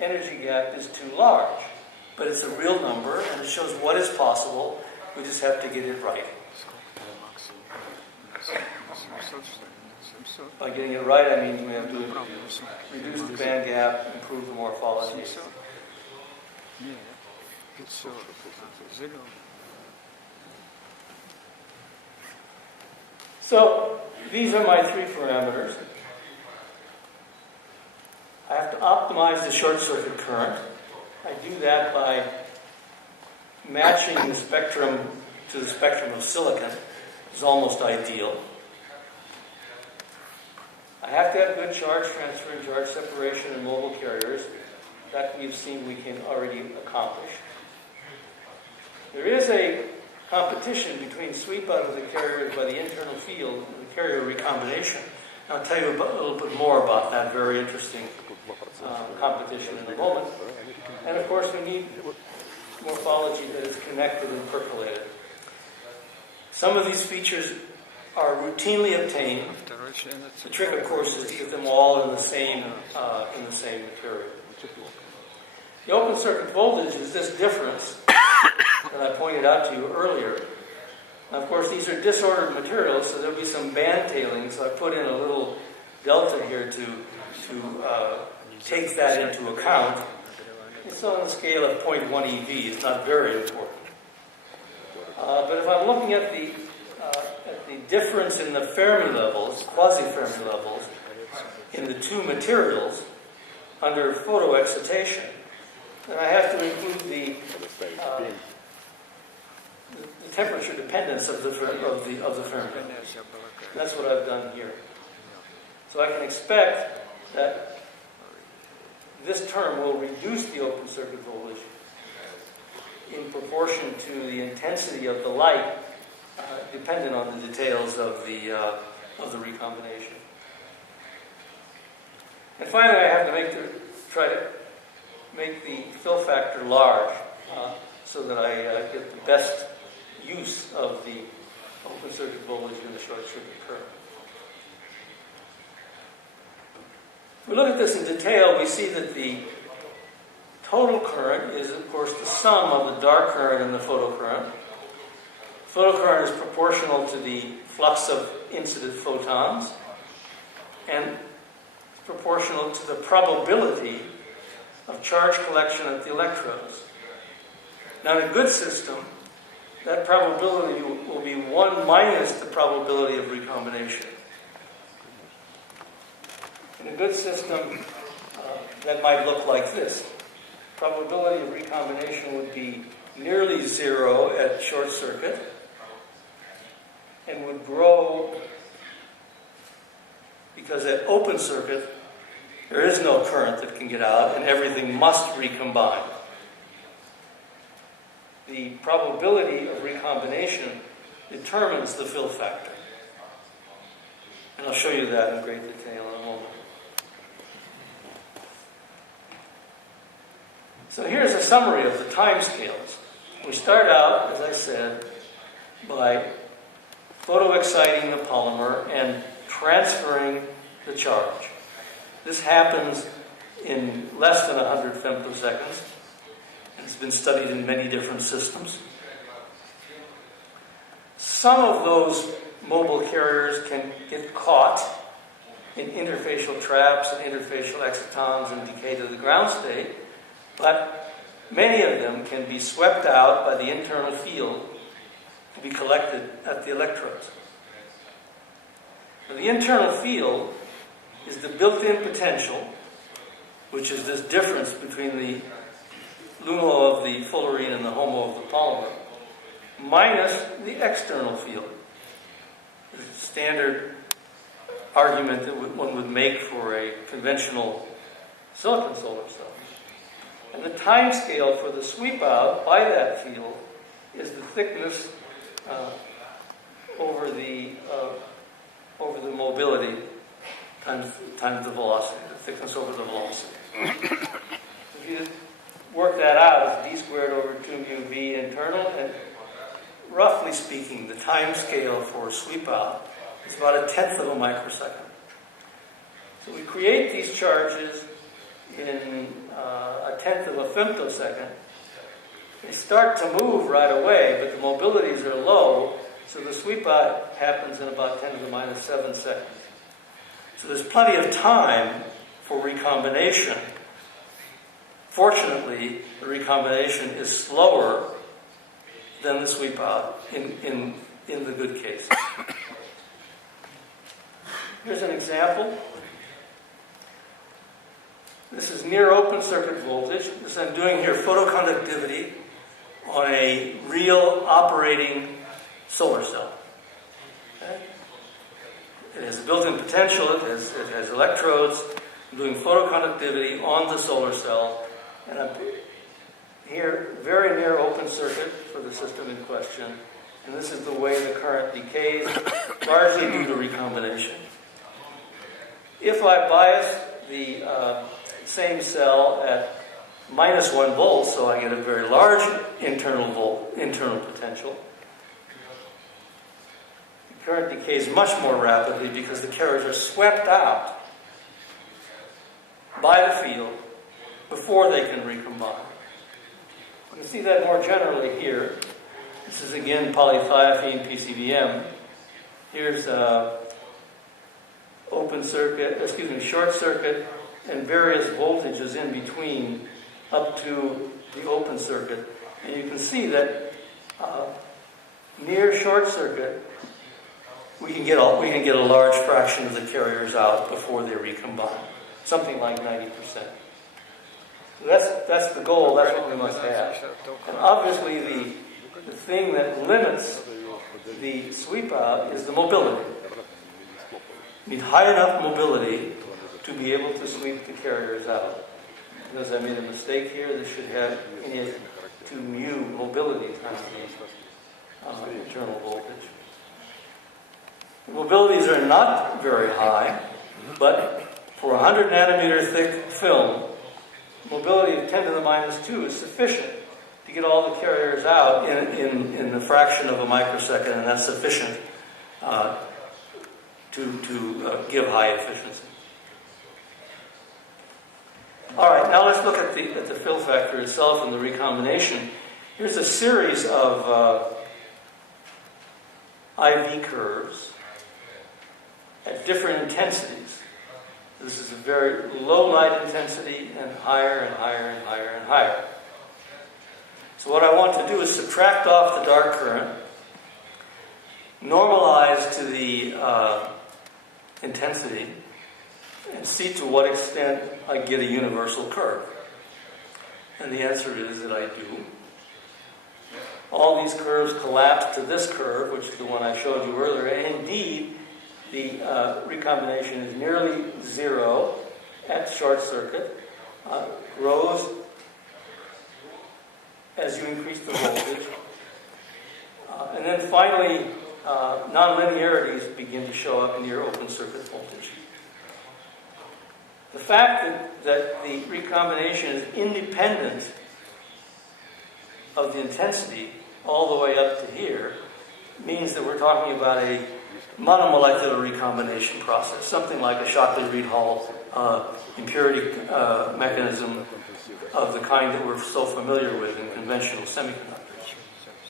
energy gap is too large. But it's a real number, and it shows what is possible. We just have to get it right. By getting it right, I mean we have to reduce the band gap, improve the morphology. So these are my three parameters. I have to optimize the short circuit current. I do that by matching the spectrum to the spectrum of silicon. It's almost ideal. I have to have good charge transfer and charge separation in mobile carriers. That we've seen we can already accomplish. There is a competition between sweep out of the carriers by the internal field and the carrier recombination. I'll tell you a little bit more about that very interesting competition in a moment. And of course we need morphology that is connected and percolated. Some of these features are routinely obtained. The trick, of course, is to get them all in the same material. The open circuit voltage is this difference that I pointed out to you earlier. Now, of course, these are disordered materials, so there'll be some band tailing. So I put in a little delta here to take that into account. It's on the scale of 0.1 eV. It's not very important. But if I'm looking at the difference in the Fermi levels, quasi-Fermi levels, in the two materials under photoexcitation, then I have to include the temperature dependence of the Fermi. That's what I've done here. So I can expect that this term will reduce the open circuit voltage in proportion to the intensity of the light, dependent on the details of the recombination. And finally, I have to try to make the fill factor large, so that I get the best use of the open circuit voltage in the short circuit current. If we look at this in detail, we see that the total current is, of course, the sum of the dark current and the photocurrent. Photocurrent is proportional to the flux of incident photons, and it's proportional to the probability of charge collection at the electrodes. Now, in a good system, that probability will be 1 minus the probability of recombination. In a good system, that might look like this. Probability of recombination would be nearly 0 at short circuit and would grow because at open circuit there is no current that can get out and everything must recombine. The probability of recombination determines the fill factor. And I'll show you that in great detail in a moment. So here's a summary of the timescales. We start out, as I said, by photoexciting the polymer and transferring the charge. This happens in less than 100 femtoseconds. It's been studied in many different systems. Some of those mobile carriers can get caught in interfacial traps and interfacial excitons and decay to the ground state, but many of them can be swept out by the internal field to be collected at the electrodes. Now, the internal field is the built-in potential, which is this difference between the LUMO of the fullerene and the HOMO of the polymer, minus the external field. The standard argument that one would make for a conventional silicon solar cell. And the time scale for the sweep out by that field is the thickness over the mobility times the velocity, the thickness over the velocity. If you work that out, it's d squared over 2 mu v internal, and roughly speaking, the time scale for sweep out is about 1/10 of a microsecond. So we create these charges in tenth of a femtosecond, they start to move right away, but the mobilities are low, so the sweep out happens in about 10 to the minus 7 seconds. So there's plenty of time for recombination. Fortunately, the recombination is slower than the sweep out in the good case. Here's an example. This is near open circuit voltage. This I'm doing here photoconductivity on a real operating solar cell. Okay? It has a built-in potential, it has electrodes. I'm doing photoconductivity on the solar cell, and I'm here very near open circuit for the system in question. And this is the way the current decays, largely due to recombination. If I bias the same cell at minus 1 volt, so I get a very large internal potential, the current decays much more rapidly because the carriers are swept out by the field before they can recombine. You can see that more generally here. This is again polythiophene PCBM. Here's short circuit, and various voltages in between up to the open circuit. And you can see that near short circuit, we can get a large fraction of the carriers out before they recombine, something like 90%. So that's the goal. That's what we must have. And obviously, the thing that limits the sweep out is the mobility. You need high enough mobility to be able to sweep the carriers out. Because I made a mistake here, this should have any 2 mu mobility times the internal voltage. The mobilities are not very high, but for 100 nanometer thick film, mobility of 10 to the minus 2 is sufficient to get all the carriers out in the fraction of a microsecond, and that's sufficient to give high efficiency. All right, now let's look at the fill factor itself and the recombination. Here's a series of IV curves at different intensities. This is a very low light intensity and higher and higher and higher and higher. So what I want to do is subtract off the dark current, normalize to the intensity, and see to what extent I get a universal curve. And the answer is that I do. All these curves collapse to this curve, which is the one I showed you earlier, and indeed, the recombination is nearly zero at short circuit, grows as you increase the voltage, and then finally, nonlinearities begin to show up near open circuit voltage. The fact that the recombination is independent of the intensity all the way up to here means that we're talking about a monomolecular recombination process, something like a Shockley-Reed-Hall impurity mechanism of the kind that we're so familiar with in conventional semiconductors.